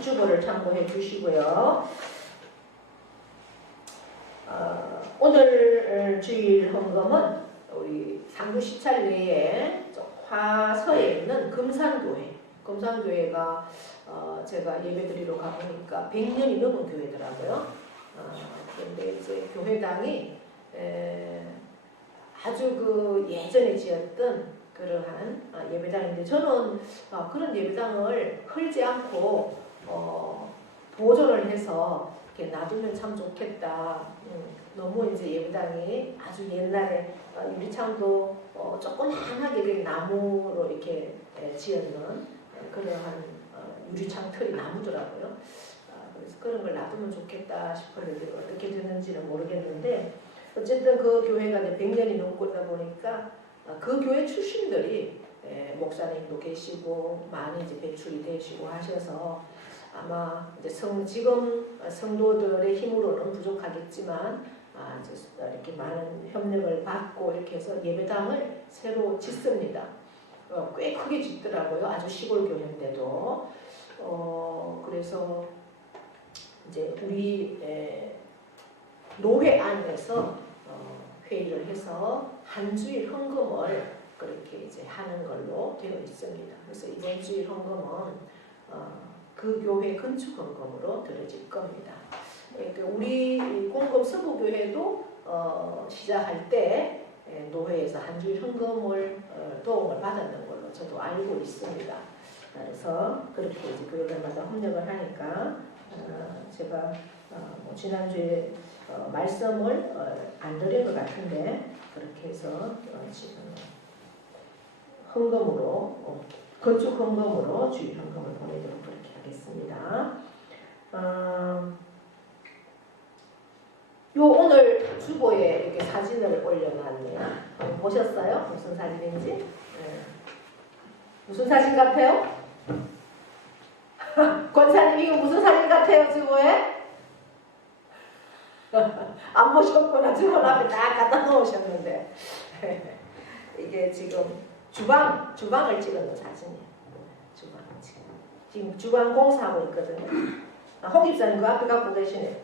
주보를 참고해 주시고요. 오늘 주일 헌금은 우리 상주 시찰 내에 화서에 있는 금산교회가 제가 예배드리러 가보니까 100년이 넘은 교회더라고요. 그런데 이제 교회당이 아주 그 예전에 지었던 그러한 예배당인데 저는 그런 예배당을 헐지 않고 보존을 해서 이렇게 놔두면 참 좋겠다. 너무 이제 예배당이 아주 옛날에 유리창도 조그만하게 나무로 이렇게 지었는 그러한 유리창 틀이 나무더라고요. 그래서 그런 걸 놔두면 좋겠다 싶었는데 어떻게 됐는지는 모르겠는데 어쨌든 그 교회가 이제 100년이 넘고다 보니까 그 교회 출신들이 목사님도 계시고 많이 이제 배출이 되시고 하셔서 아마 이제 지금 성도들의 힘으로는 부족하겠지만 이렇게 많은 협력을 받고 이렇게 해서 예배당을 새로 짓습니다. 꽤 크게 짓더라고요. 아주 시골 교회인데도. 그래서 이제 우리 노회 안에서 회의를 해서 한 주일 헌금을 그렇게 이제 하는 걸로 되어 있습니다. 그래서 이번 주일 헌금은 그 교회 건축 헌금으로 들어질 겁니다. 그러니까 우리 공금 서부교회도 시작할 때 노회에서 한 주일 헌금을 도움을 받았는 걸로 저도 알고 있습니다. 그래서 그렇게 이제 교회들마다 협력을 하니까 제가 지난주에 말씀을 안 드린 것 같은데 그렇게 해서 지금 헌금으로 건축 헌금으로 주일 헌금을 보내도록 그렇게 하겠습니다. 요 오늘 주보에 이렇게 사진을 올려놨네요. 보셨어요? 무슨 사진인지? 무슨 사진 같아요? 권사님 이거 무슨 사진 같아요? 주보에? 안 보셨구나. 주문 앞에 딱 갖다 놓으셨는데 이게 지금 주방을 찍은 사진이에요. 지금 주방 공사하고 있거든요. 홍 집사님 그 앞에 갖고 계시네요.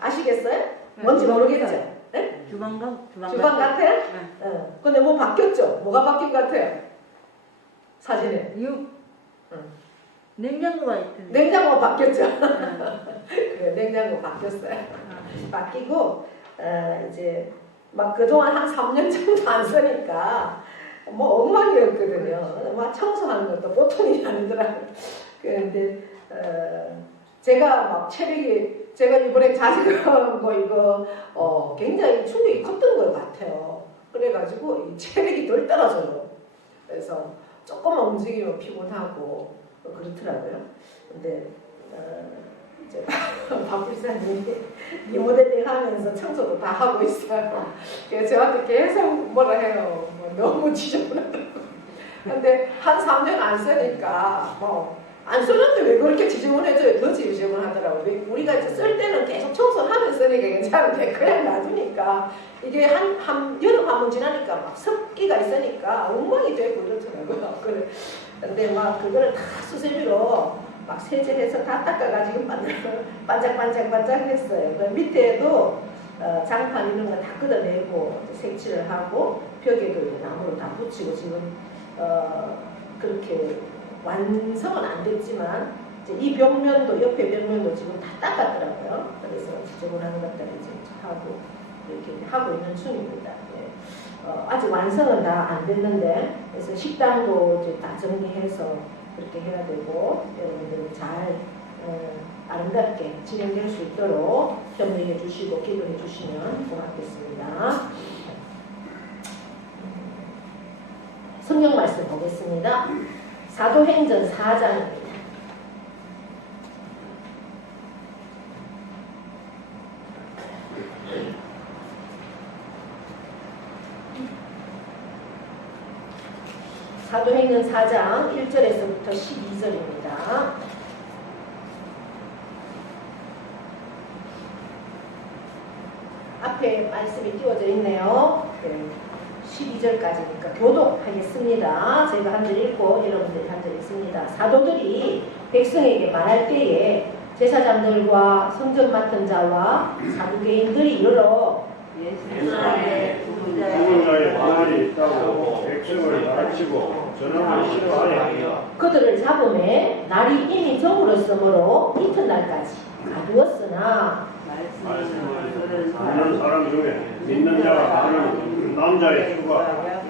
아시겠어요? 뭔지 모르겠죠? 네? 주방 같아요? 네. 근데 뭐 바뀌었죠? 뭐가 바뀐 것 같아요? 사진에. 냉장고가 있던데. 냉장고가 바뀌었죠? 그래, 냉장고 바뀌었어요. 바뀌고 이제 막 그동안 한 3년 정도 안 쓰니까 뭐 엉망이었거든요. 막 청소하는 것도 보통이 아니더라고요. 그런데 제가 막 제가 이번에 자식한 거 이거 굉장히 충격이 컸던 것 같아요. 그래가지고 이 체력이 덜 떨어져요. 그래서 조금만 움직이면 피곤하고 그렇더라고요. 근데 이제 박불사님이 리모델링 하면서 청소도 다 하고 있어요. 그래서 저한테 계속 뭐라 해요. 너무 지저분하다고. 근데 한 3년 안 쓰니까 안 쓰는데 왜 그렇게 지저분해져요? 더 지저분하더라고요. 우리가 이제 쓸 때는 계속 청소하면 쓰니까 괜찮은데 그냥 놔두니까 이게 여름 한 번 지나니까 막 습기가 있으니까 엉망이 되고 이렇더라고요. 근데 막 그거를 다 수세미로 막 세제해서 다 닦아가지고 반짝반짝 했어요. 그 밑에도 장판 이런 거 다 걷어내고 색칠을 하고 벽에도 이제 나무로 다 붙이고 지금 그렇게 완성은 안 됐지만 이제 이 벽면도 옆에 벽면도 지금 다 닦았더라고요. 그래서 지저분한 것들을 이제 하고 이렇게 하고 있는 중입니다. 아직 완성은 다 안 됐는데 그래서 식당도 이제 다 정리해서 그렇게 해야 되고 여러분들 잘 아름답게 진행될 수 있도록 협력해 주시고 기도해 주시면 고맙겠습니다. 성경 말씀 보겠습니다. 사도행전 4장입니다. 사도행전 4장 1절에서부터 12절입니다. 앞에 말씀이 띄워져 있네요. 12절까지니까 교독하겠습니다. 제가 한 절 읽고 여러분들이 한 절 읽습니다. 사도들이 백성에게 말할 때에 제사장들과 성전 맡은 자와 사두개인들이 이르러 예수님의 죽은 자의 부활이 있다고 백성을 가르치고 전함을 싫어하여 그들을 잡음에 날이 이미 저물었으므로 이튿날까지 가두었으나 많은 사람 중에 믿는 자가 많은 남자의 수가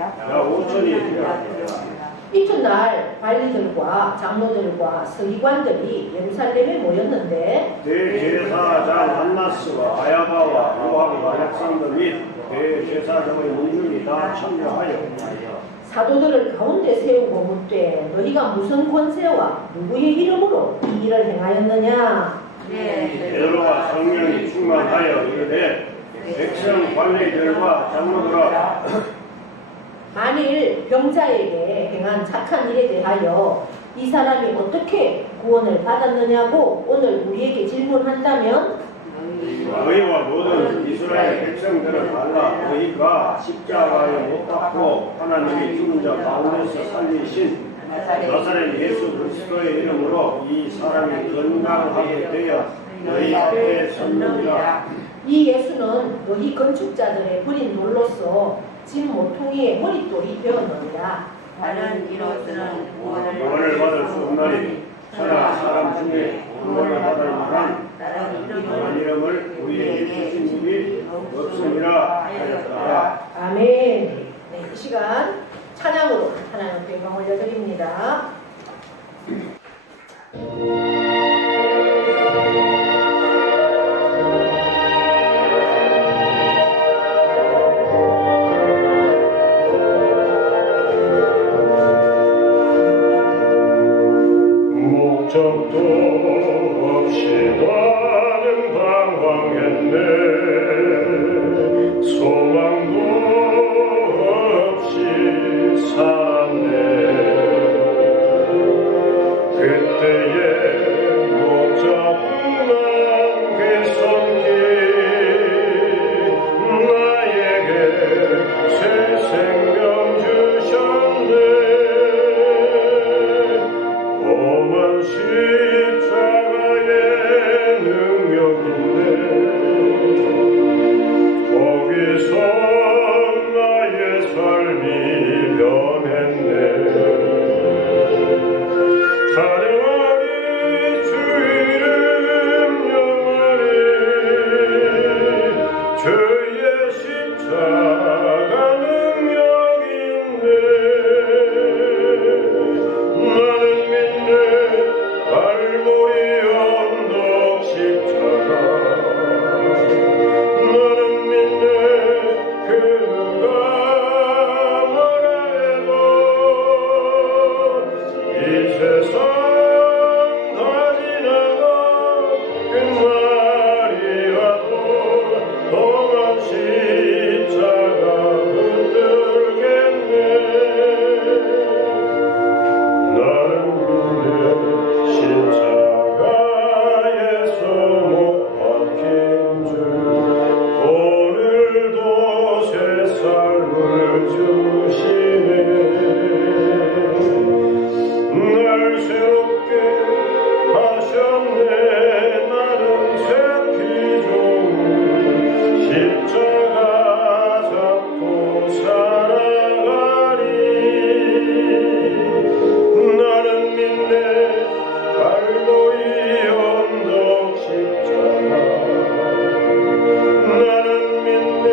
약 5천이 되었다. 이튿날 관리들과 장로들과 서기관들이 예루살렘에 모였는데 대제사장 한나스와 아야바와 요압과 알렉산더 및 대제사장의 문중이 다 참여하여 사도들을 가운데 세우고 묻되 너희가 무슨 권세와 누구의 이름으로 이 일을 행하였느냐. 베드로와 성령이 충만하여 이르되 백성 관리들과 장로들아 만일 병자에게 행한 착한 일에 대하여 이 사람이 어떻게 구원을 받았느냐고 오늘 우리에게 질문한다면 너희와 모든 이스라엘 백성들을 알라. 너희가 십자가에 못 박고 하나님이 죽은 자 가운데서 살리신 나사렛 예수 그리스도의 이름으로 이 사람이 건강하게 되어 너희 앞에 섰느니라. 이 예수는 너희 건축자들의 부린 돌로서 진 모퉁이의 머릿돌이 되었느니라. 다른 이로서는 구원을 받을 수 없나니 천하 사람 중에 구원을 받을 만한 다른 이름을 우리에게 주신 분이 없음이라 하였다. 아멘. 네, 이 시간 찬양으로 하나님 앞에 영광 올려드립니다. 목적도 없이 나는 방황했네. 소망도 없이 살았네. 그때에 못 잡은 그 손길 나에게 새 생명 주셨네. 험한 십자가의 능력 있네. 거기서 나의 삶이 변했네. 찬양하리 주 이름 영원히 주의 십자가 능력 있네. 나는 믿네 갈보리 언덕 십자가. 나는 믿네 그 누가 뭐라 해도 이 세상 다 지나가 끝날이 와도 험한 십자가 붙들겠네. 나는 믿네 십자가에서 못 박힌 주 오늘도 새 삶을 주시네. 날 새롭게 하셨네. 나는 새 피조물 십자가 잡고 살아가리. 나는 믿네 갈보리 언덕 십자가. 나는 믿네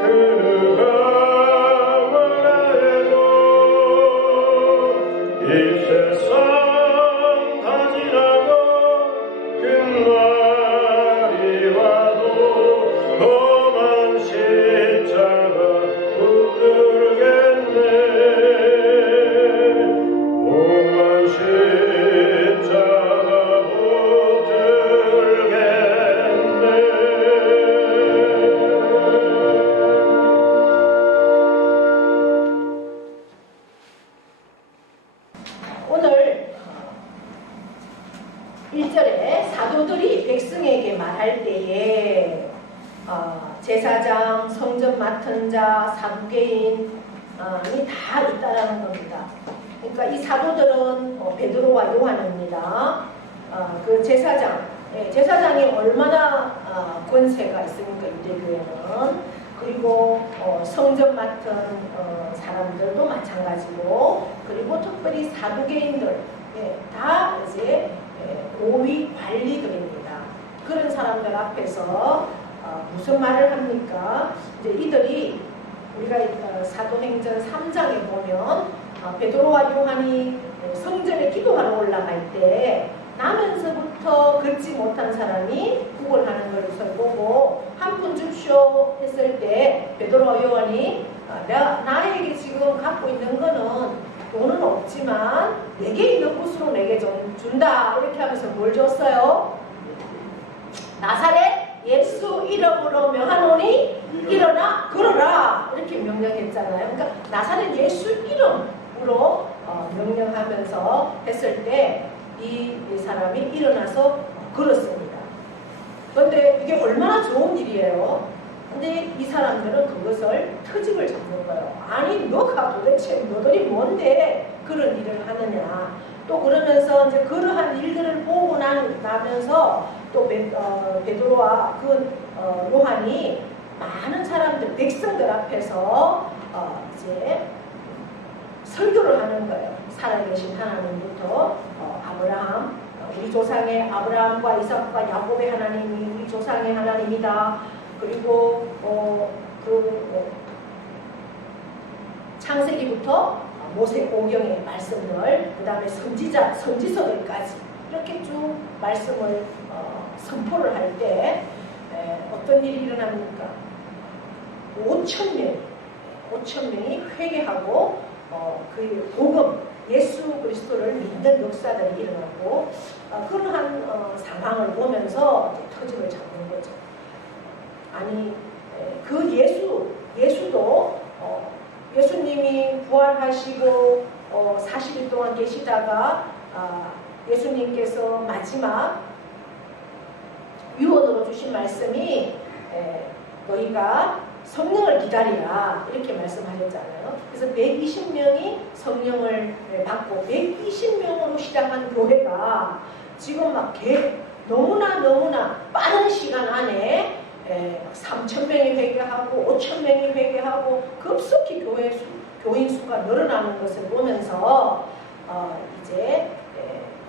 그 누가 뭐라 해도 이 세상 다 지나가 끝날이 와도 험한 십자가 붙들겠네. 험한 십자가 붙들겠네. 오늘 1절에 사도들이 백성에게 말할 때에 제사장, 성전 맡은 자, 사두개인이 다 있다라는 겁니다. 그러니까 이 사도들은 베드로와 요한입니다. 그 제사장, 제사장이 얼마나 권세가 있습니까? 유대교회는. 그리고 성전 맡은 사람들도 마찬가지고, 그리고 특별히 사두개인들 다 이제 고위 관리들입니다. 그런 사람들 앞에서 무슨 말을 합니까? 이제 이들이 우리가 사도행전 3장에 보면 베드로와 요한이 성전에 기도하러 올라갈 때 나면서부터 걷지 못한 사람이 구걸하는 것을 보고 한 푼 줍쇼 했을 때 베드로와 요한이 나에게 지금 갖고 있는 거는 돈은 없지만 내게 있는 곳으로 내게 좀 준다 이렇게 하면서 뭘 줬어요? 나사렛 예수 이름으로 명하노니 일어나 걸어라 이렇게 명령했잖아요. 그러니까 나사렛 예수 이름으로 명령하면서 했을 때 이 사람이 일어나서 걸었습니다. 그런데 이게 얼마나 좋은 일이에요. 근데 이 사람들은 그것을 트집을 잡는 거예요. 아니 너가 도대체 너들이 뭔데 그런 일을 하느냐. 또 그러면서 이제 그러한 일들을 보고 나면서 또 베드로와 요한이 많은 사람들 백성들 앞에서 이제 설교를 하는 거예요. 살아계신 하나님부터 아브라함, 우리 조상의 아브라함과 이삭과 야곱의 하나님이 우리 조상의 하나님이다. 그리고 창세기부터 모세오경의 말씀들, 그 다음에 선지서들까지 이렇게 쭉 말씀을 선포를 할 때 어떤 일이 일어납니까? 5,000명이 회개하고 그 복음 예수 그리스도를 믿는 역사들이 일어나고 그러한 상황을 보면서 터집을 잡는 거죠. 아니 그 예수도 예수님이 부활하시고 40일 동안 계시다가 예수님께서 마지막 유언으로 주신 말씀이 너희가 성령을 기다리라 이렇게 말씀하셨잖아요. 그래서 120명이 성령을 받고 120명으로 시작한 교회가 지금 막 너무나 빠른 시간 안에 3,000명이 회개하고 5,000명이 회개하고 급속히 교인 수가 늘어나는 것을 보면서 이제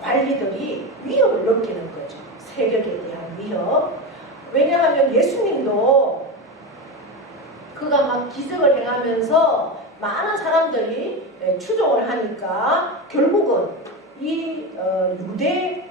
관리들이 위협을 느끼는 거죠. 세력에 대한 위협. 왜냐하면 예수님도 그가 막 기적을 행하면서 많은 사람들이 추종을 하니까 결국은 이 유대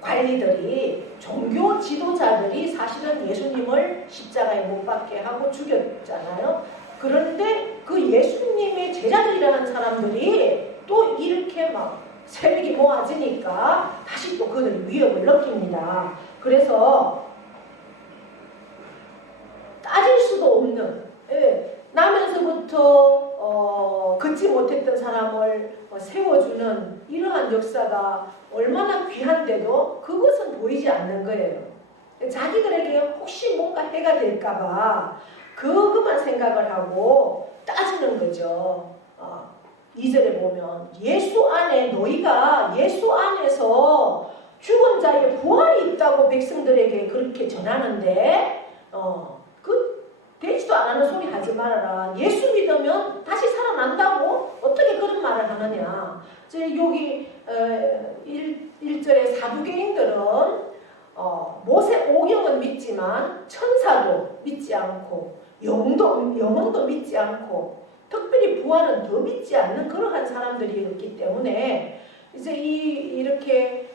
관리들이 종교 지도자들이 사실은 예수님을 십자가에 못 박게 하고 죽였잖아요. 그런데 그 예수님의 제자들이라는 사람들이 또 이렇게 막 세력이 모아지니까 다시 또 그들 위협을 느낍니다. 그래서 따질 수도 없는 나면서부터 걷지 못했던 사람을 세워주는 이러한 역사가 얼마나 귀한데도 그것은 보이지 않는 거예요. 자기들에게 혹시 뭔가 해가 될까봐 그것만 생각을 하고 따지는 거죠. 2절에 보면 예수 안에 너희가 예수 안에서 죽은 자의 부활이 있다고 백성들에게 그렇게 전하는데 되지도 않는 소리 하지 말아라. 예수 믿으면 다시 살아난다고? 어떻게 그런 말을 하느냐. 여기 1절에 사두개인들은 모세오경은 믿지만 천사도 믿지 않고 영혼도 믿지 않고 특별히 부활은 더 믿지 않는 그러한 사람들이었기 때문에 이제 이렇게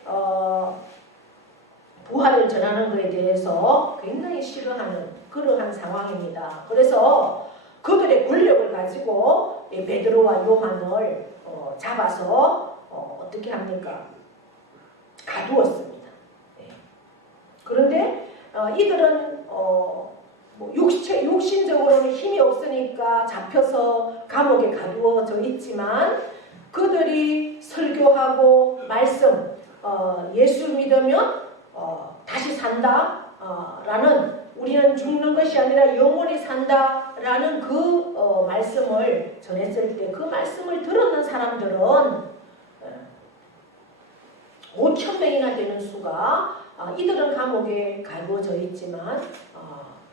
부활을 전하는 것에 대해서 굉장히 싫어하는 그러한 상황입니다. 그래서 그들의 권력을 가지고 베드로와 요한을 잡아서 어떻게 합니까? 가두었습니다. 그런데 이들은 육신적으로는 힘이 없으니까 잡혀서 감옥에 가두어져 있지만 그들이 설교하고 말씀 예수 믿으면 다시 산다 라는 우리는 죽는 것이 아니라 영원히 산다라는 그 말씀을 전했을 때 그 말씀을 들었는 사람들은 5천 명이나 되는 수가 이들은 감옥에 가두어져 있지만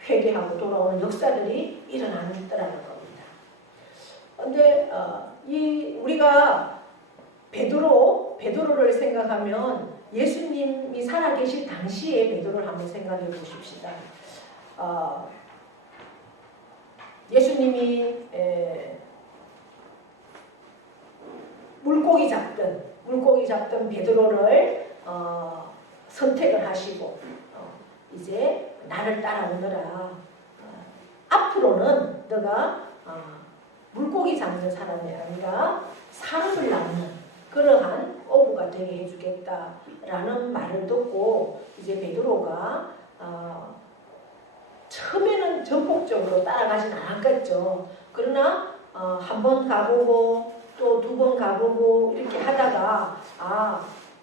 회개하고 돌아오는 역사들이 일어났더라는 겁니다. 그런데 우리가 베드로를 생각하면 예수님이 살아계실 당시의 베드로를 한번 생각해 보십시다. 예수님이 물고기 잡던 베드로를 선택을 하시고 이제 나를 따라오너라. 앞으로는 너가 물고기 잡는 사람이 아니라 사람을 낳는 그러한 어부가 되게 해주겠다라는 말을 듣고 이제 베드로가 처음에는 전폭적으로 따라가진 않았겠죠. 그러나 한 번 가보고 또 두 번 가보고 이렇게 하다가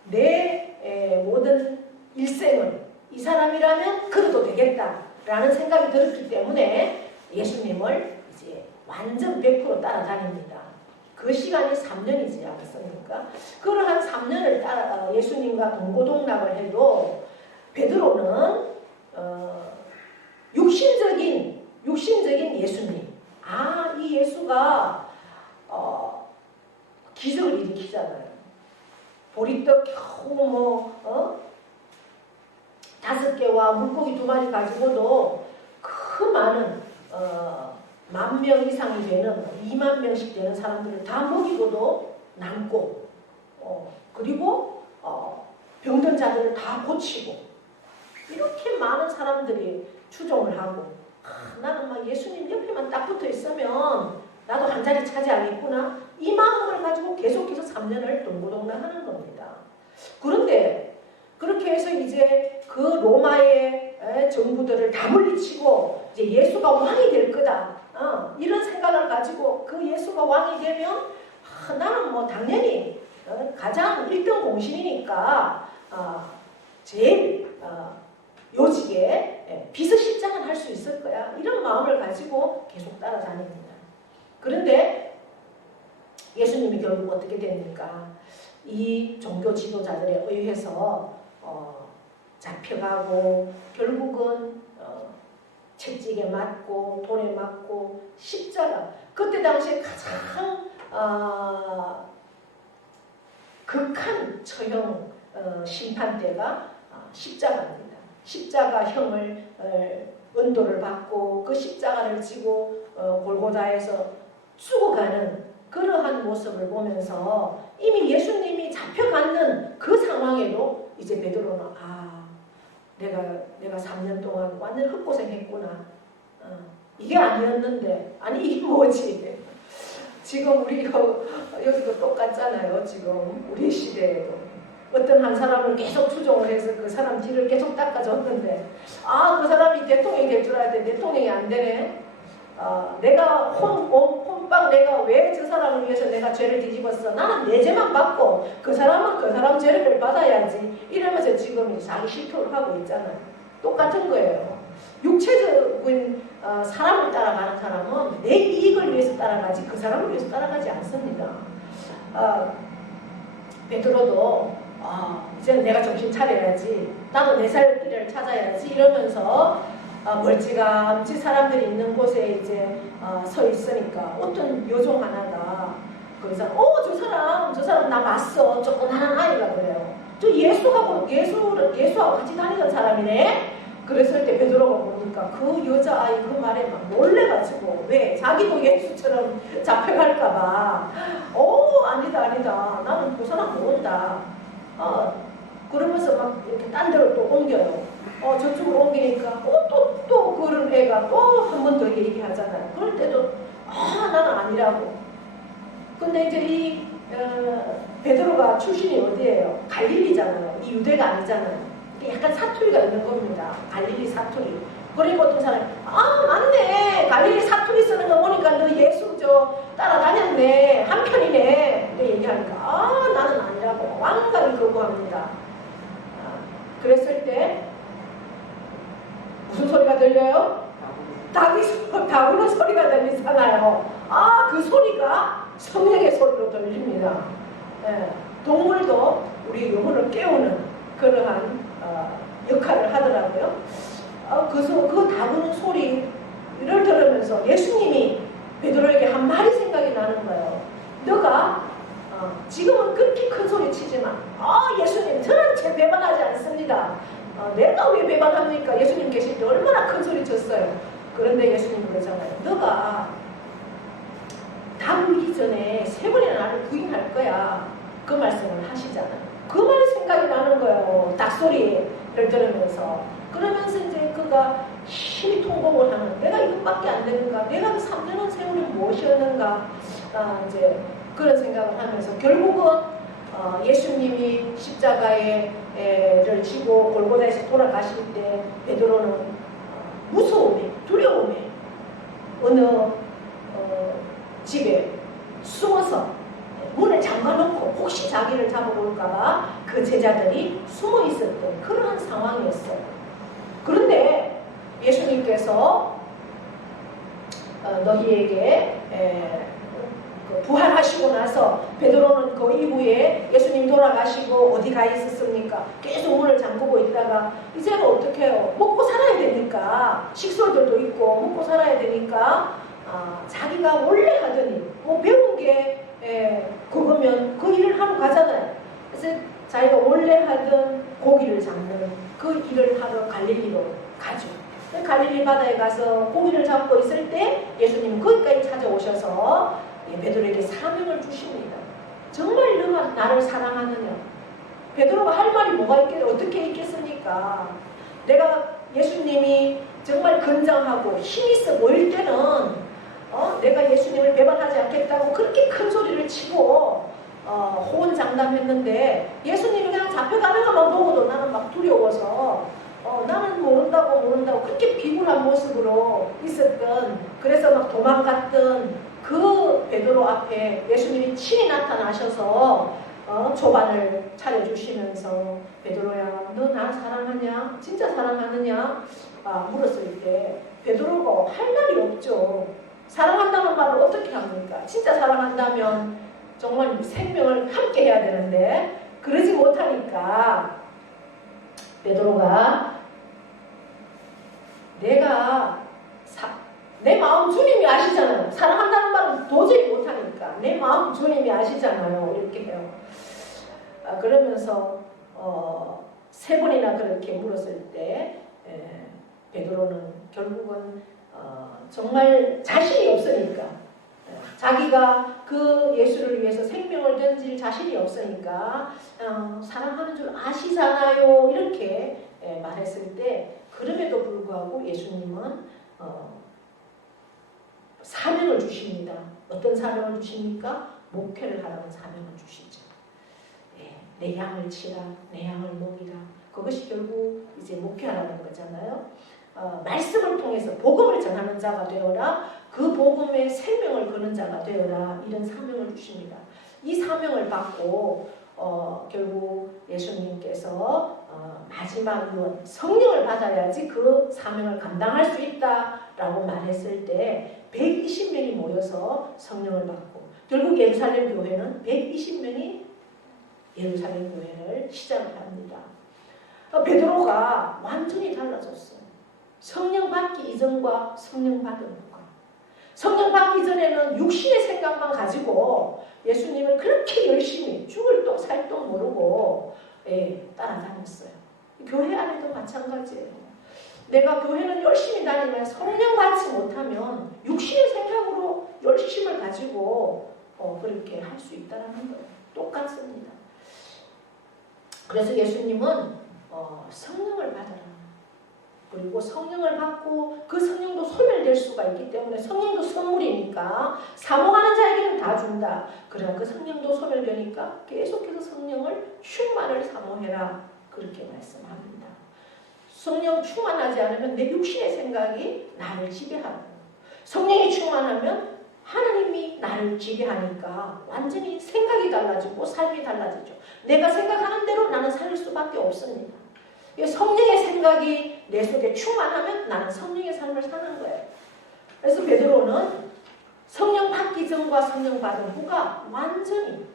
내 모든 일생을 이 사람이라면 그래도 되겠다라는 생각이 들었기 때문에 예수님을 이제 완전 100% 따라다닙니다. 그 시간이 3년이지 않겠습니까? 그러한 3년을 따라 예수님과 동고동락을 해도 베드로는 육신적인 예수님, 이 예수가 기적을 일으키잖아요. 보리떡 겨우 5개와 물고기 2마리 가지고도 그 많은 10,000명 이상이 되는 20,000명씩 되는 사람들을 다 먹이고도 남고 그리고 병든 자들을 다 고치고 이렇게 많은 사람들이 추종을 하고 나는 막 예수님 옆에만 딱 붙어 있으면 나도 한 자리 차지하겠구나 이 마음을 가지고 계속해서 3년을 동고동락하는 겁니다. 그런데 그렇게 해서 이제 그 로마의 정부들을 다 물리치고 이제 예수가 왕이 될 거다 이런 생각을 가지고 그 예수가 왕이 되면 나는 뭐 당연히 가장 1등 공신이니까 제일 요직에 비서실장은 할 수 있을 거야 이런 마음을 가지고 계속 따라다닙니다. 그런데 예수님이 결국 어떻게 됩니까? 이 종교 지도자들에 의해서 잡혀가고 결국은 채찍에 맞고 돌에 맞고 십자가 그때 당시에 가장 극한 처형 심판대가 십자가입니다. 십자가형을 은도를 받고 그 십자가를 지고 골고다에서 죽어가는 그러한 모습을 보면서 이미 예수님이 잡혀가는 그 상황에도 이제 베드로는 내가 3년 동안 완전 헛고생했구나. 이게 아니었는데 이게 뭐지? 지금 우리 여기도 똑같잖아요. 지금 우리 시대에도 어떤 한 사람을 계속 추종을 해서 그 사람 뒤를 계속 닦아줬는데 그 사람이 대통령이 될 줄 알았는데 대통령이 안 되네. 내가 혼빵 내가 왜 저 사람을 위해서 내가 죄를 뒤집었어? 나는 내 죄만 받고 그 사람은 그 사람 죄를 받아야지. 이러면서 지금 자기 실토를 하고 있잖아요. 똑같은 거예요. 육체적인 사람을 따라가는 사람은 내 이익을 위해서 따라가지 그 사람을 위해서 따라가지 않습니다. 베드로도 이제 내가 정신 차려야지. 나도 내 살 길을 찾아야지. 이러면서 멀찌감치 사람들이 있는 곳에 이제 서 있으니까 어떤 요종 하나가 거기서 저 사람 나 봤어. 조그마한 아이가 그래요. 저 예수하고 같이 다니던 사람이네. 그랬을 때 베드로가 보니까 그 여자아이 그 말에 막 놀래가지고 왜 자기도 예수처럼 잡혀갈까봐 아니다 나는 그 사람 모른다 그러면서 막 이렇게 딴 데로 또 옮겨요. 저쪽으로 옮기니까 또 그런 애가 또 한 번 더 얘기하잖아요. 그럴 때도 나는 아니라고. 근데 이제 이 베드로가 출신이 어디예요? 갈릴리잖아요. 이 유대가 아니잖아요. 약간 사투리가 있는 겁니다. 갈릴리 사투리. 그리고 어떤 사람이 맞네. 갈릴리 사투리 쓰는 거 보니까 너 예수 따라다녔네. 한편이네. 이렇게 얘기하니까 나는 아니라고 완강히 거부합니다. 그랬을 때 무슨 소리가 들려요? 다구는 소리가 들리잖아요. 아, 그 소리가 성령의 소리로 들립니다. 예, 동물도 우리 영혼을 깨우는 그러한 역할을 하더라고요. 그 다구는 소리를 들으면서 예수님이 베드로에게 한 말이 생각이 나는 거예요. 너가 지금은 그렇게 큰 소리 치지만 예수님 저는 제 배반하지 않습니다. 내가 왜 배반합니까? 예수님 계실 때 얼마나 큰 소리 쳤어요. 그런데 예수님 그러잖아요. 너가 다 울기 전에 3번이나 나를 부인할 거야. 그 말씀을 하시잖아요. 그 말이 생각이 나는 거예요. 닭소리를 들으면서. 그러면서 이제 그가 힘이 통곡을 하는, 내가 이것밖에 안 되는가? 내가 그 3년의 세월이 무엇이었는가? 이제 그런 생각을 하면서 결국은 예수님이 십자가를 지고 골고다에서 돌아가실 때 베드로는 무서움에, 두려움에 어느 집에 숨어서 문을 잠가놓고 혹시 자기를 잡아볼까봐 그 제자들이 숨어 있었던 그러한 상황이었어요. 그런데 예수님께서 너희에게 부활하시고 나서 베드로는 그 이후에 예수님 돌아가시고 어디 가 있었습니까? 계속 문을 잠그고 있다가 이제는 어떻게 해요? 먹고 살아야 되니까 식솔들도 있고 먹고 살아야 되니까 자기가 원래 하더니 배운 게 그거면 그 일을 하러 가잖아요. 그래서 자기가 원래 하던 고기를 잡는 그 일을 하러 갈릴리로 가죠. 갈릴리 바다에 가서 고기를 잡고 있을 때 예수님은 거기까지 찾아오셔서 베드로에게 사명을 주십니다. 정말 너가 나를 사랑하느냐? 베드로가 할 말이 뭐가 어떻게 있겠습니까? 내가 예수님이 정말 건장하고 힘이 있어 보일 때는 내가 예수님을 배반하지 않겠다고 그렇게 큰 소리를 치고 호언장담했는데 예수님이 그냥 잡혀가는 것만 보고도 나는 막 두려워서 나는 모른다고 그렇게 비굴한 모습으로 있었던, 그래서 막 도망갔던 그 베드로 앞에 예수님이 친히 나타나셔서 조반을 차려주시면서 베드로야 너 나 사랑하냐? 진짜 사랑하느냐? 물었을 때 베드로가 할 말이 없죠. 사랑한다는 말을 어떻게 합니까? 진짜 사랑한다면 정말 생명을 함께 해야 되는데 그러지 못하니까 베드로가 내 마음 주님이 아시잖아요. 사랑한다는 말은 도저히 못하니까 내 마음 주님이 아시잖아요. 이렇게 해요. 그러면서 3번이나 그렇게 물었을 때 베드로는 결국은 정말 자신이 없으니까 자기가 그 예수를 위해서 생명을 던질 자신이 없으니까 사랑하는 줄 아시잖아요. 이렇게 말했을 때 그럼에도 불구하고 예수님은 사명을 주십니다. 어떤 사명을 주십니까? 목회를 하라는 사명을 주시죠. 내 양을 치라, 내 양을 먹이라. 그것이 결국 이제 목회하라는 거잖아요. 말씀을 통해서 복음을 전하는 자가 되어라. 그 복음에 생명을 거는 자가 되어라. 이런 사명을 주십니다. 이 사명을 받고 결국 예수님께서 마지막 유언, 성령을 받아야지 그 사명을 감당할 수 있다라고 말했을 때 120명이 모여서 성령을 받고 결국 예루살렘 교회는 120명이 예루살렘 교회를 시작을 합니다. 베드로가 완전히 달라졌어요. 성령 받기 이전과 성령 받은 후가. 성령 받기 전에는 육신의 생각만 가지고 예수님을 그렇게 열심히 죽을 똥 살 똥 모르고 따라다녔어요. 교회 안에도 마찬가지예요. 내가 교회는 열심히 다니면 성령 받지 못하면 육신의 생각으로 열심을 가지고 그렇게 할 수 있다는 거예요. 똑같습니다. 그래서 예수님은 성령을 받아라. 그리고 성령을 받고 그 성령도 소멸될 수가 있기 때문에 성령도 선물이니까 사모하는 자에게는 다 준다. 그러나 그 성령도 소멸되니까 계속해서 성령을 충만을 사모해라. 그렇게 말씀합니다. 성령 충만하지 않으면 내 육신의 생각이 나를 지배하고 성령이 충만하면 하나님이 나를 지배하니까 완전히 생각이 달라지고 삶이 달라지죠. 내가 생각하는 대로 나는 살 수밖에 없습니다. 성령의 생각이 내 속에 충만하면 나는 성령의 삶을 사는 거예요. 그래서 베드로는 성령 받기 전과 성령 받은 후가 완전히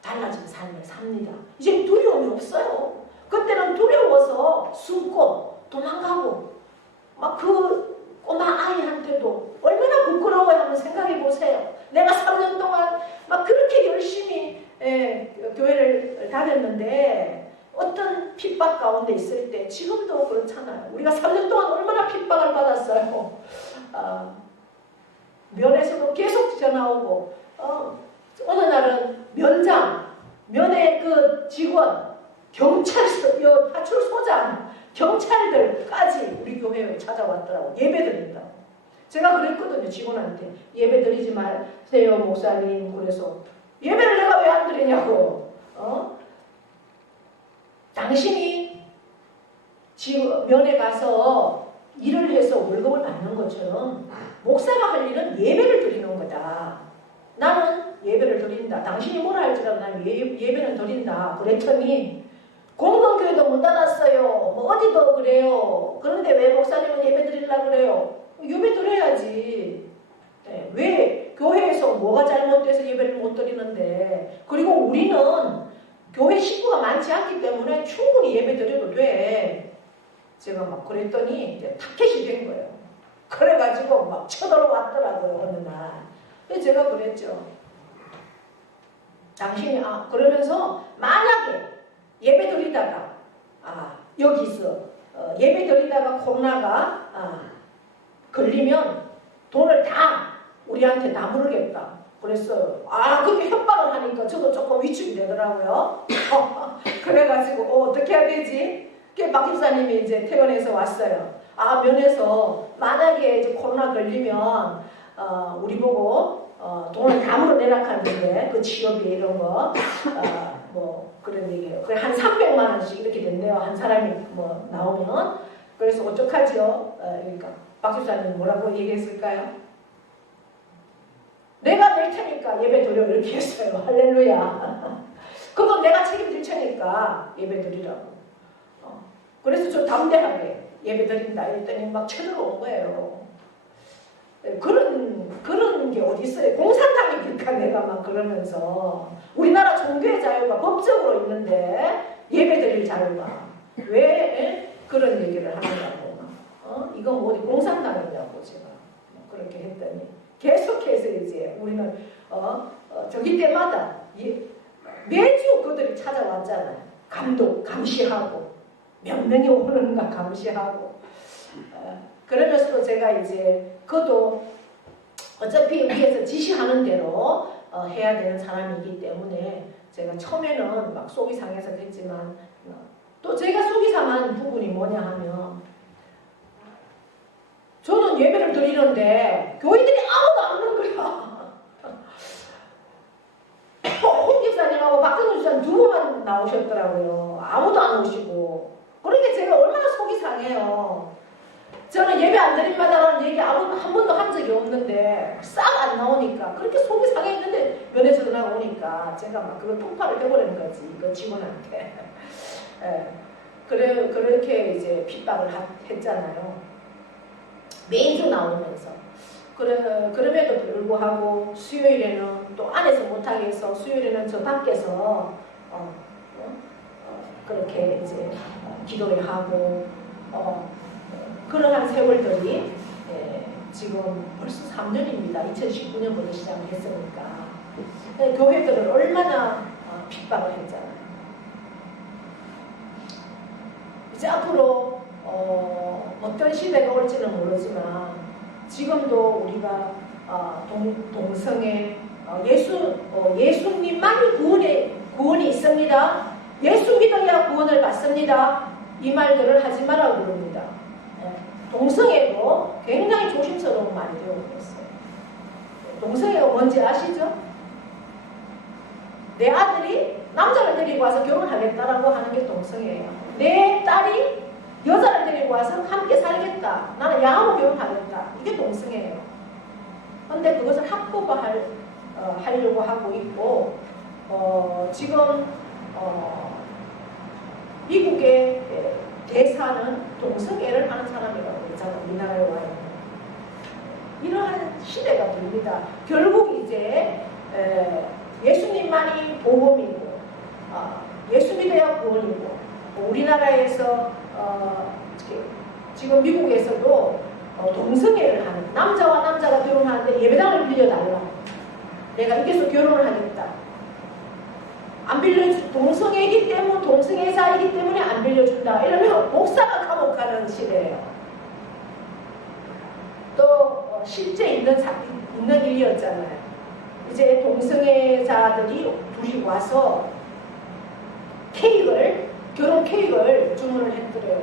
달라진 삶을 삽니다. 이제 두려움이 없어요. 그때는 두려워서 숨고 도망가고 막 그 꼬마 아이한테도 얼마나 부끄러워요 한번 생각해 보세요. 내가 3년 동안 막 그렇게 열심히 교회를 다녔는데 어떤 핍박 가운데 있을 때 지금도 그렇잖아요. 우리가 3년 동안 얼마나 핍박을 받았어요. 면에서도 계속 전화 오고 어느 날은 면의 그 직원, 경찰서, 파출소장, 경찰들까지 우리 교회에 찾아왔더라고. 예배 드린다고. 제가 그랬거든요. 직원한테. 예배 드리지 마세요 목사님. 그래서 예배를 내가 왜 안 드리냐고. 당신이 면에 가서 일을 해서 월급을 받는 것처럼 목사가 할 일은 예배를 드리는 거다. 나는 예배를 드린다. 당신이 뭐라 할지라도 나는 예배는 드린다. 그랬더니 공동교회도 못 닫았어요. 뭐 어디도 그래요. 그런데 왜 목사님은 예배 드리려고 그래요? 예배 드려야지. 네. 왜 교회에서 뭐가 잘못돼서 예배를 못 드리는데. 그리고 우리는 교회 식구가 많지 않기 때문에 충분히 예배 드려도 돼. 제가 막 그랬더니 이제 타켓이 된 거예요. 그래가지고 막 쳐들어왔더라고요. 어느 날. 그래서 제가 그랬죠. 당신이 그러면서 만약에 예배 드리다가 여기서 예배 드리다가 코로나가 걸리면 돈을 다 우리한테 다 물겠다. 그랬어요. 그렇게 협박을 하니까 저도 조금 위축이 되더라고요. 그래가지고 어떻게 해야 되지? 박 집사님이 이제 퇴원해서 왔어요. 면에서 만약에 이제 코로나 걸리면 우리 보고 돈을 다 물어내라카는데 그 치료비 이런 거 뭐 그런 얘기예요. 그래 한 300만 원씩 이렇게 된대요. 한 사람이 뭐 나오면. 그래서 어떡하죠? 그러니까 박 집사님 뭐라고 얘기했을까요? 내가 낼 테니까 예배 드려 이렇게 했어요. 할렐루야. 그건 내가 책임질 테니까 예배 드리라고. 그래서 저 담대하게 예배 드린다 이랬더니 막 쳐들어온 거예요. 그런 게 어디 있어요? 공산당이니까 내가 막 그러면서 우리나라 종교의 자유가 법적으로 있는데 예배 드릴 자유가 왜 그런 얘기를 하느냐고. 이건 어디 공산당이냐고 제가 그렇게 했더니 계속해서 이제 우리는 저기 때마다 매주 그들이 찾아왔잖아요. 감시하고 몇 명이 오는가 감시하고 그러면서도 제가 이제 그것도 어차피 위에서 지시하는 대로 해야 되는 사람이기 때문에 제가 처음에는 막 속이 상해서 그랬지만 또 제가 속이 상한 부분이 뭐냐 하면 저는 예배를 드리는데 교인들이 아무도 안 오는 거야. 홍 집사님하고 박정훈 집사님 두 분만 나오셨더라고요. 아무도 안 오시고. 그러니까 제가 얼마나 속이 상해요. 저는 예배 안 드림마다라는 얘기 한 번도 한 적이 없는데 싹 안 나오니까 그렇게 속이 상해있는데 면회 전화가 오니까 제가 막 그걸 폭발을 해버리는 거지. 그 직원한테. 그렇게 이제 핍박을 했잖아요. 매주 나오면서. 그럼에도 불구하고 수요일에는 또 안에서 못하게 해서 수요일에는 저 밖에서 그렇게 이제 기도를 하고 그러한 세월들이 지금 벌써 3년입니다. 2019년부터 시작을 했으니까 교회들을 얼마나 핍박을 했잖아요. 이제 앞으로 어떤 시대가 올지는 모르지만 지금도 우리가 동성애 예수님만이 구원이 있습니다. 예수 믿어야 구원을 받습니다. 이 말들을 하지 말라고 그럽니다. 동성애도 굉장히 조심스러운 말이 되고 있어요. 동성애가 뭔지 아시죠? 내 아들이 남자를 데리고 와서 결혼하겠다라고 하는 게 동성애예요. 내 딸이 여자를 데리고 와서 함께 살겠다. 나는 양하고 결혼하겠다. 이게 동성애예요. 그런데 그것을 합법화하려고 하고 있고 지금 미국의 대사는 동성애를 하는 사람이라고 그랬잖아요. 우리나라에 와요. 이러한 시대가 됩니다. 결국 이제 예수님만이 복음이고 예수 믿어야 구원이고 우리나라에서 지금 미국에서도 동성애를 하는 남자와 남자가 결혼하는데 예배당을 빌려달라. 내가 이겨서 결혼을 하겠다. 안 빌려주 동성애이기 때문에 동성애자이기 때문에 안 빌려준다. 이러면 목사가 감옥 가는 시대예요. 또 실제 있는 일이었잖아요. 이제 동성애자들이 둘이 와서 결혼 케이크를 주문을 했더래요.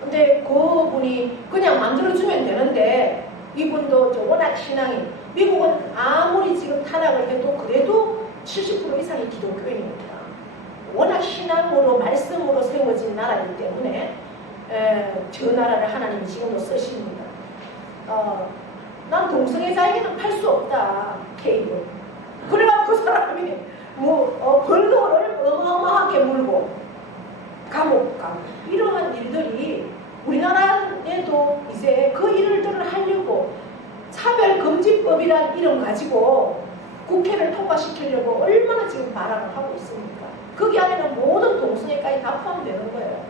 근데 그분이 그냥 만들어주면 되는데 이분도 워낙 신앙이 미국은 아무리 지금 타락을 해도 그래도 70% 이상이 기독교인입니다. 워낙 신앙으로 말씀으로 세워진 나라이기 때문에 저 나라를 하나님이 지금도 쓰십니다. 난 동성애자에게는 팔 수 없다. 케이크. 그래갖고 그 사람이 벌금을 어마어마하게 물고 감옥 가고 이러한 일들이 우리나라에도 이제 그 일들을 하려고 차별금지법이란 이름 가지고 국회를 통과시키려고 얼마나 지금 발악을 하고 있습니까? 거기 안에는 모든 동성애까지 다 포함되는 거예요.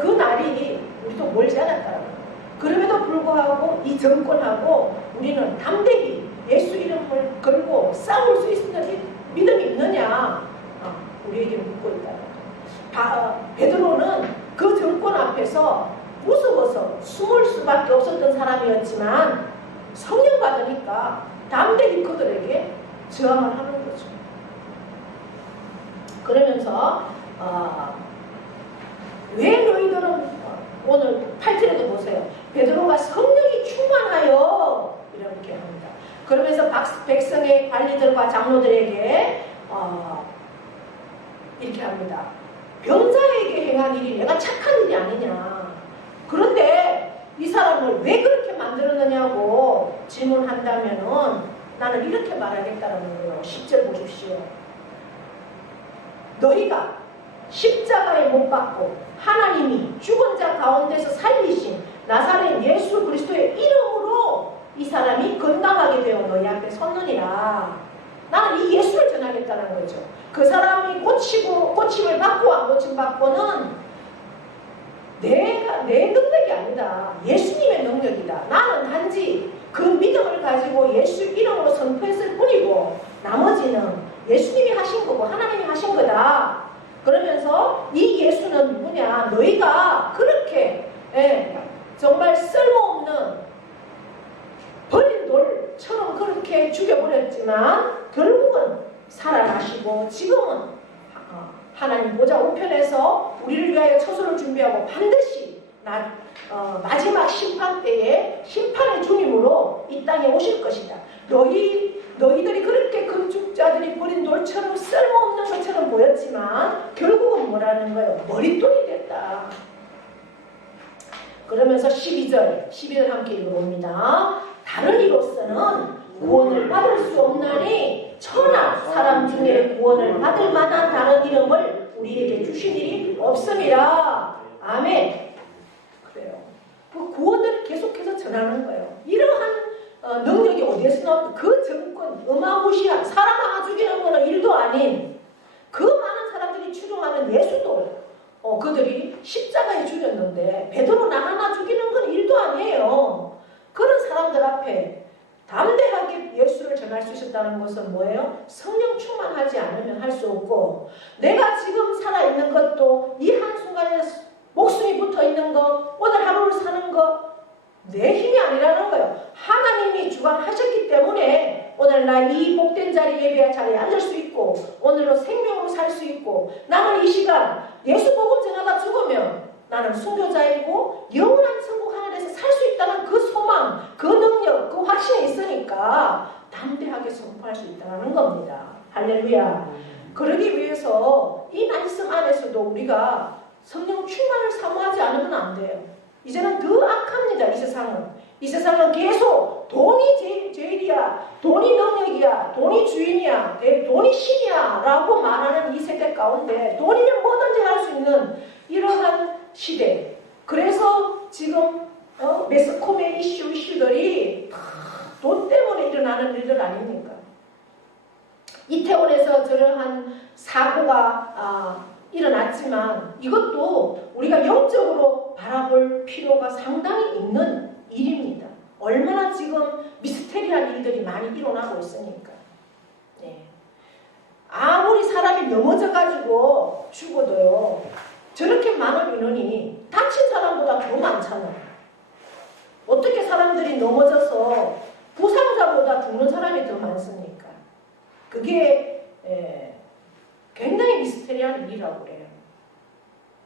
그 날이 우리도 멀지 않았다라는 거예요. 그럼에도 불구하고 이 정권하고 우리는 담대히 예수 이름을 걸고 싸울 수 있는 믿음이 있느냐? 우리에게 묻고 있다. 베드로는 그 정권 앞에서 무서워서 숨을 수밖에 없었던 사람이었지만 성령 받으니까 담대히 그들에게 저항을 하는 거죠. 그러면서 왜 너희들은 오늘 8절에도 보세요. 베드로가 성령이 충만하여 이렇게 합니다. 그러면서 백성의 관리들과 장로들에게 이렇게 합니다. 병자에게 행한 일이 내가 착한 일이 아니냐. 그런데 이 사람을 왜 그렇게 만들었느냐고 질문한다면은 나는 이렇게 말하겠다는 거예요. 10절 보십시오. 너희가 십자가에 못 박고 하나님이 죽은 자 가운데서 살리신 나사렛 예수 그리스도의 이름으로 이 사람이 건강하게 되어 너희 앞에 섰느니라. 나는 이 예수를 전하겠다는 거죠. 그 사람이 고침을 받고 안 고침 받고는 내 능력이 아니다. 예수님의 능력이다. 나는 단지 그 믿음을 가지고 예수 이름으로 선포했을 뿐이고 나머지는 예수님이 하신 거고 하나님이 하신 거다. 그러면서 이 예수는 누구냐? 너희가 그렇게 정말 쓸모없는 버린 돌처럼 그렇게 죽여버렸지만 결국은 살아나시고 지금은 하나님 보좌 우편에서 우리를 위하여 처소를 준비하고 반드시 마지막 심판 때에 심판의 주님으로 이 땅에 오실 것이다. 너희들이 그렇게 건축자들이 버린 돌처럼 쓸모없는 것처럼 보였지만 결국은 뭐라는 거예요? 머릿돌이 됐다. 그러면서 12절 함께 읽어봅니다. 다른 이로서는 구원을 받을 수 없나니 천하 사람 중에 구원을 받을 만한 다른 이름을 우리에게 주신 일이 없음이라. 아멘. 그래요. 그 구원을 계속해서 전하는 거예요. 이러한 능력이 어디에서 나왔다? 그 정권, 어마무시한 사람 하나 죽이는 거는 일도 아닌 그 많은 사람들이 추종하는 예수도 그들이 십자가에 죽였는데 베드로 나 하나 죽이는 건 일도 아니에요. 그런 사람들 앞에 담대하게 예수를 전할 수 있었다는 것은 뭐예요? 성령 충만하지 않으면 할 수 없고 내가 지금 살아있는 것도 이 한순간에 목숨이 붙어있는 것, 오늘 하루를 사는 것 내 힘이 아니라는 거예요. 하나님이 주관하셨기 때문에 오늘날 이 복된 자리 예배의 자리에 앉을 수 있고 오늘로 생명으로 살 수 있고 나는 이 시간 예수 복음 전하다 죽으면 나는 순교자이고 영원한 천국 하늘에서 살 수 있다는 그 소망, 그 능력, 그 확신이 있으니까 담대하게 선포할 수 있다는 겁니다. 할렐루야. 그러기 위해서 이 말씀 안에서도 우리가 성령 충만을 사모하지 않으면 안 돼요. 이제는 더 악합니다. 이 세상은 계속 돈이 제일이야, 돈이 능력이야, 돈이 주인이야, 돈이 신이야 라고 말하는 이 세대 가운데 돈이면 뭐든지 할 수 있는 이러한 시대, 있지만 이것도 우리가 영적으로 바라볼 필요가 상당히 있는 일입니다. 얼마나 지금 미스테리한 일들이 많이 일어나고 있으니까. 네. 아무리 사람이 넘어져가지고 죽어도요, 저렇게 많은 인원이 다친 사람보다 더 많잖아요. 어떻게 사람들이 넘어져서 부상자보다 죽는 사람이 더 많습니까? 그게 굉장히 미스테리한 일이라고 그래요.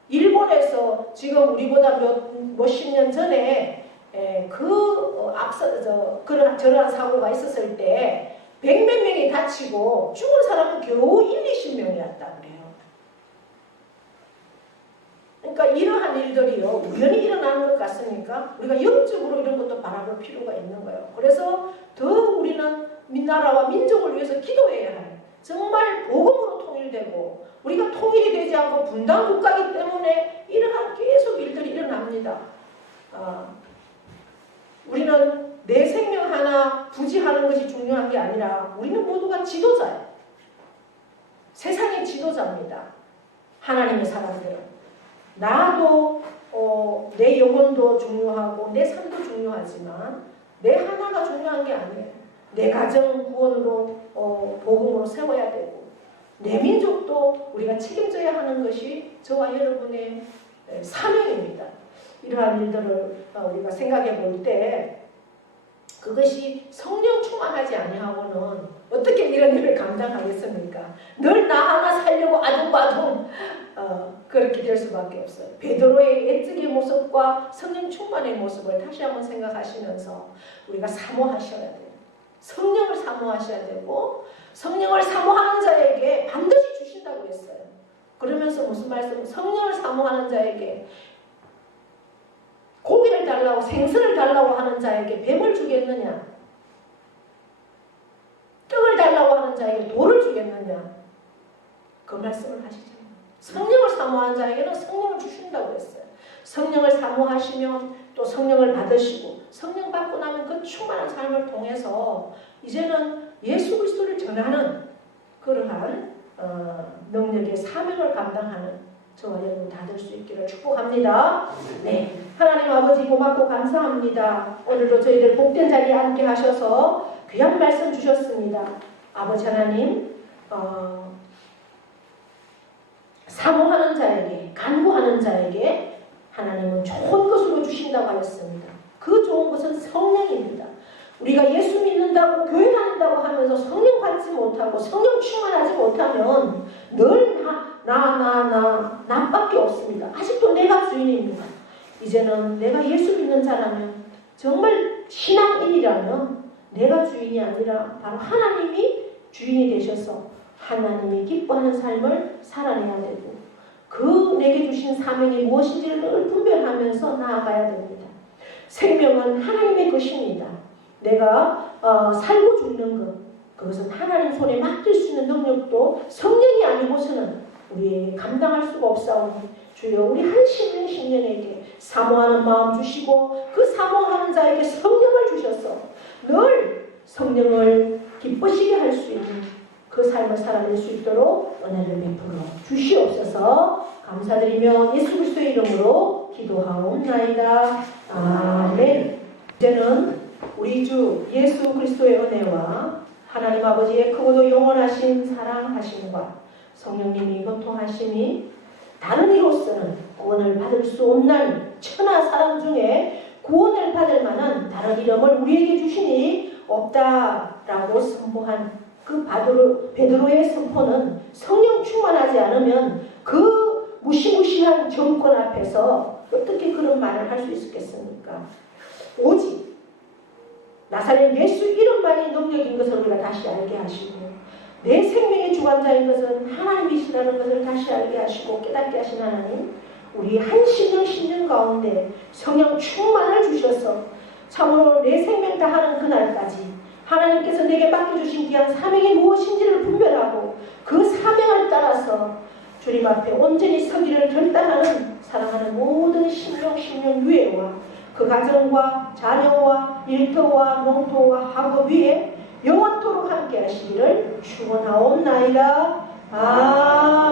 일본에서 지금 우리보다 몇십 년 전에 저러한 사고가 있었을 때 100몇 명이 다치고 죽은 사람은 겨우 20명이었다 그래요. 그러니까 이러한 일들이요, 우연히 일어나는 것 같습니까? 우리가 영적으로 이런 것도 바라볼 필요가 있는 거예요. 그래서 더 우리는 나라와 민족을 위해서 기도해야 할, 정말 복음으로 통일되고, 우리가 통일이 되지 않고 분단 국가이기 때문에 이러한 계속 일들이 일어납니다. 우리는 내 생명 하나 부지하는 것이 중요한 게 아니라 우리는 모두가 지도자예요. 세상의 지도자입니다. 하나님의 사람들. 나도 내 영혼도 중요하고 내 삶도 중요하지만 내 하나가 중요한 게 아니에요. 내 가정 구원으로 복음으로 세워야 되고 내 민족도 우리가 책임져야 하는 것이 저와 여러분의 사명입니다. 이러한 일들을 우리가 생각해 볼 때 그것이 성령 충만하지 아니하고는 어떻게 이런 일을 감당하겠습니까? 늘 나 하나 살려고 아둥바둥 그렇게 될 수밖에 없어요. 베드로의 애적의 모습과 성령 충만의 모습을 다시 한번 생각하시면서 우리가 사모하셔야 돼요. 성령을 사모하셔야 되고 성령을 사모하는 자에게 반드시 주신다고 했어요. 그러면서 무슨 말씀? 성령을 사모하는 자에게 고기를 달라고 생선을 달라고 하는 자에게 뱀을 주겠느냐? 떡을 달라고 하는 자에게 돌을 주겠느냐? 그 말씀을 하시죠. 성령을 사모하는 자에게는 성령을 주신다고 했어요. 성령을 사모하시면 또 성령을 받으시고 성령 받고 나면 그 충만한 삶을 통해서 이제는 예수 그리스도를 전하는 그러한 능력의 사명을 감당하는 저와 여러분 다 될 수 있기를 축복합니다. 네, 하나님 아버지 고맙고 감사합니다. 오늘도 저희들 복된 자리에 앉게 하셔서 귀한 말씀 주셨습니다. 아버지 하나님, 사모하는 자에게, 간구하는 자에게 하나님은 좋은 것으로 주신다고 하였습니다. 그 좋은 것은 성령입니다. 우리가 예수 믿는다고 교회 다닌다고 하면서 성령 받지 못하고 성령 충만하지 못하면 늘 나밖에 없습니다. 아직도 내가 주인입니다. 이제는 내가 예수 믿는 자라면 정말 신앙인이라면 내가 주인이 아니라 바로 하나님이 주인이 되셔서 하나님이 기뻐하는 삶을 살아내야 되고 그 내게 주신 사명이 무엇인지를 늘 분별하면서 나아가야 됩니다. 생명은 하나님의 것입니다. 내가 살고 죽는 것, 그것은 하나님 손에 맡길 수 있는 능력도 성령이 아니고서는 우리에게 감당할 수가 없사오니 주여 우리 한 심령에게 사모하는 마음 주시고 그 사모하는 자에게 성령을 주셔서 늘 성령을 기쁘시게 할 수 있는 그 삶을 살아낼 수 있도록 은혜를 베풀어 주시옵소서. 감사드리며 예수 그리스도의 이름으로 기도하옵나이다. 아멘. 이제는 우리 주 예수 그리스도의 은혜와 하나님 아버지의 크고도 영원하신 사랑하심과 성령님이 교통하심이 다른 이로서는 구원을 받을 수 없는 천하 사람 중에 구원을 받을 만한 다른 이름을 우리에게 주시니 없다라고 선포한 그 베드로의 선포는 성령 충만하지 않으면 그 무시무시한 정권 앞에서 어떻게 그런 말을 할 수 있었겠습니까? 오직 나사렛 예수 이름만이 능력인 것을 우리가 다시 알게 하시고 내 생명의 주관자인 것은 하나님이시라는 것을 다시 알게 하시고 깨닫게 하신 하나님, 우리 한 심령 가운데 성령 충만을 주셔서 참으로 내 생명 다하는 그날까지 하나님께서 내게 맡겨주신 귀한 사명이 무엇인지를 분별하고 그 사명을 따라서 주님 앞에 온전히 서기를 결단하는 사랑하는 모든 심령 유해와 그 가정과 자녀와 일터와 농토와 학업 위에 영원토록 함께 하시기를 축원하옵나이다. 아멘.